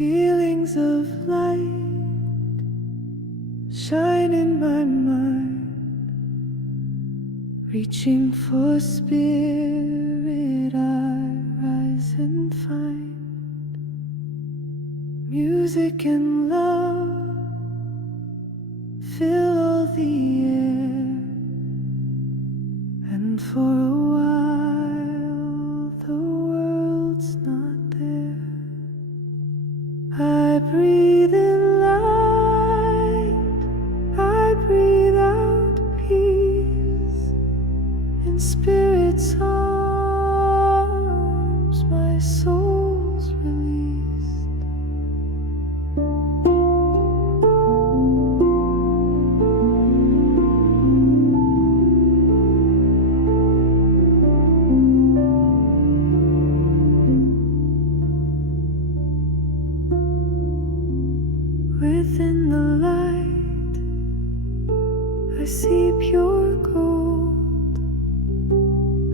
Feelings of light shine in my mind, reaching for spirit I rise and find. Music and love fill all the air, and for a while the world's not there. I breathe in light, I breathe out peace. In spirit's arms, my soul's released. Within the light, I see pure gold.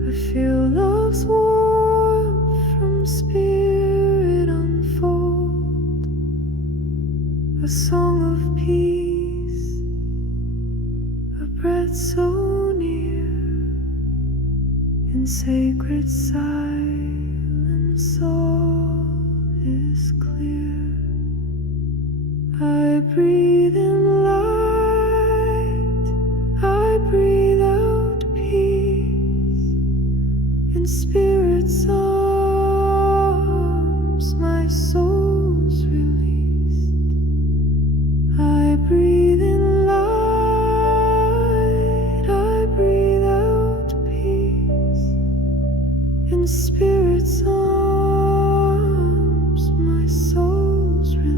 I feel love's warmth from spirit unfold. A song of peace, a breath so near. In sacred silence all is clear. I breathe in light, I breathe out peace. In spirit's arms, my soul's released. I breathe in light, I breathe out peace. In spirit's arms, my soul's released.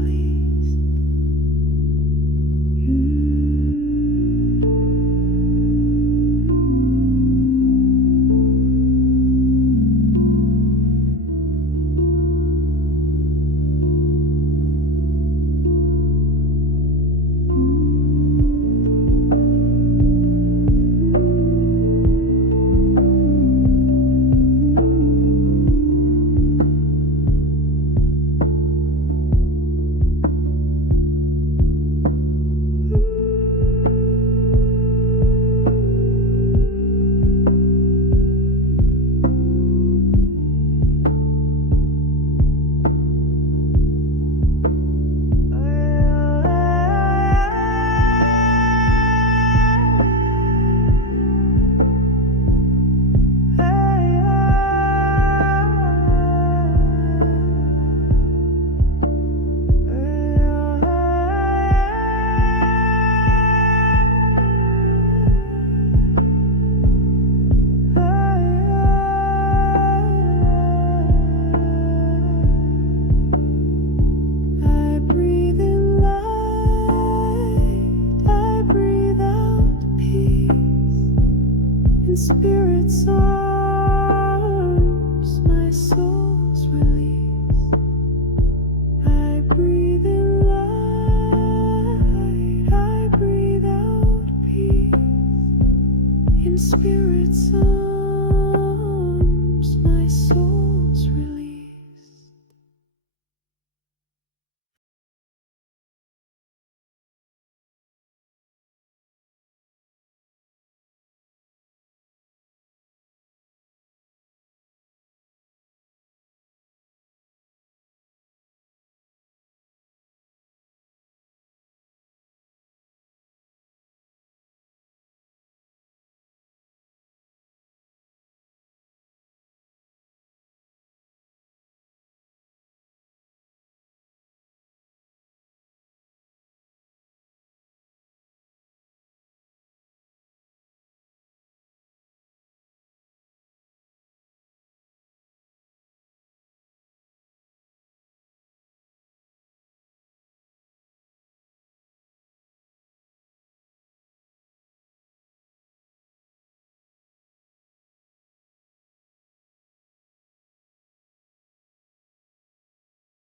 In spirit's arms.